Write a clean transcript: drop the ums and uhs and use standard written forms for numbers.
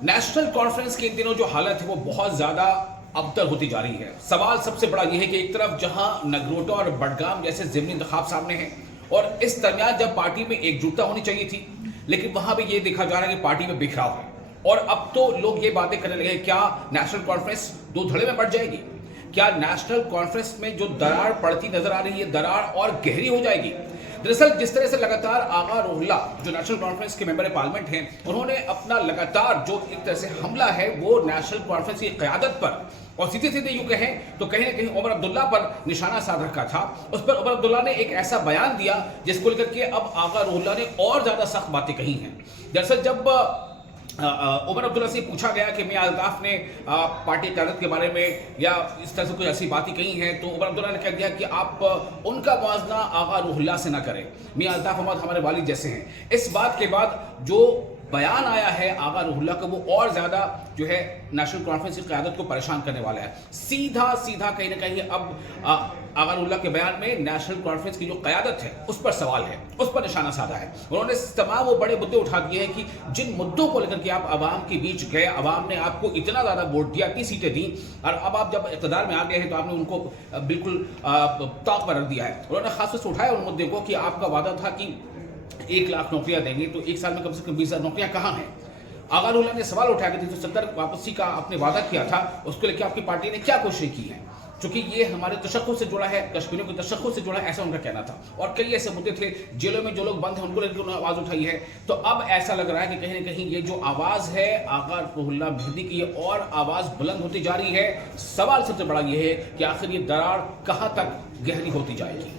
National conference की इन दिनों जो हालत है वो बहुत ज्यादा अबतर होती जा रही है। सवाल सबसे बड़ा यह है कि एक तरफ जहां नगरोटा और बडगाम जैसे ज़िमनी इंतखाब सामने हैं और इस दरमियान जब पार्टी में एकजुटता होनी चाहिए थी, लेकिन वहां भी ये देखा जा रहा है कि पार्टी में बिखराव है। और अब तो लोग ये बातें करने लगे, क्या नेशनल कॉन्फ्रेंस दो धड़े में बढ़ जाएगी? क्या नेशनल कॉन्फ्रेंस में जो दरार पड़ती नजर आ रही है, दरार और गहरी हो जाएगी? दरअसल जिस तरह से लगातार आगा रोहिल्ला जो नेशनल कॉन्फ्रेंस के मेंबर पार्लियामेंट हैं, उन्होंने अपना लगातार जो एक तरह से हमला है वो नेशनल कॉन्फ्रेंस की क़यादत पर और सीधे सीधे यूं कहें तो कहीं ना कहीं उमर अब्दुल्ला पर निशाना साध रखा था। उस पर उमर अब्दुल्ला ने एक ऐसा बयान दिया जिसको लेकर के अब आगा रोहिल्ला ने और ज्यादा सख्त बातें कही हैं। दरअसल जब उमर अब्दुल्ला से पूछा गया कि मियां अल्ताफ ने पार्टी क़यादत के बारे में या इस तरह से कुछ ऐसी बातें कही हैं, तो उमर अब्दुल्ला ने कह दिया कि आप उनका मुआवजा आगा रोहिल्ला से ना करें, मियां अल्ताफ अहमद हमारे वालिद जैसे हैं। इस बात के बाद जो बयान आया है आगा रोहिल्ला का वो और ज्यादा जो है नेशनल कॉन्फ्रेंस की क़यादत को परेशान करने वाला है। सीधा सीधा कहीं ना कहीं अब आगा रोहिल्ला के बयान में नेशनल कॉन्फ्रेंस की जो क़यादत है उस पर सवाल है, उस पर निशाना साधा है। उन्होंने तमाम वो बड़े मुद्दे उठा दिए हैं कि जिन मुद्दों को लेकर के आप आवाम के बीच गए, आवाम ने आपको इतना ज्यादा वोट दिया, इतनी सीटें दी, और अब आप जब इक़्तिदार में आ गए हैं तो आपने उनको बिल्कुल ताक पर रख दिया है। उन्होंने खास से उठाया उन मुद्दे को कि आपका वादा था कि 1 लाख नौकरियां देंगे, तो एक साल में कम से कम 20,000 नौकरियां कहाँ हैं? आगा रोहिल्ला ने सवाल उठाया कि 370 वापसी का आपने वादा किया था, उसको लेकर आपकी पार्टी ने क्या कोशिश की है? क्योंकि ये हमारे तशक्कुस से जुड़ा है, कश्मीरियों के तशक्कुस से जुड़ा है, ऐसा उनका कहना था। और कई ऐसे मुद्दे थे, जेलों में जो लोग बंद हैं उनको लेकर उन्होंने आवाज़ उठाई है। तो अब ऐसा लग रहा है कि कहीं ना कहीं ये जो आवाज़ है आगा रोहिल्ला मेहदी की और आवाज़ बुलंद होती जा रही है। सवाल सबसे बड़ा ये है कि आखिर ये दरार कहाँ तक गहरी होती जाएगी।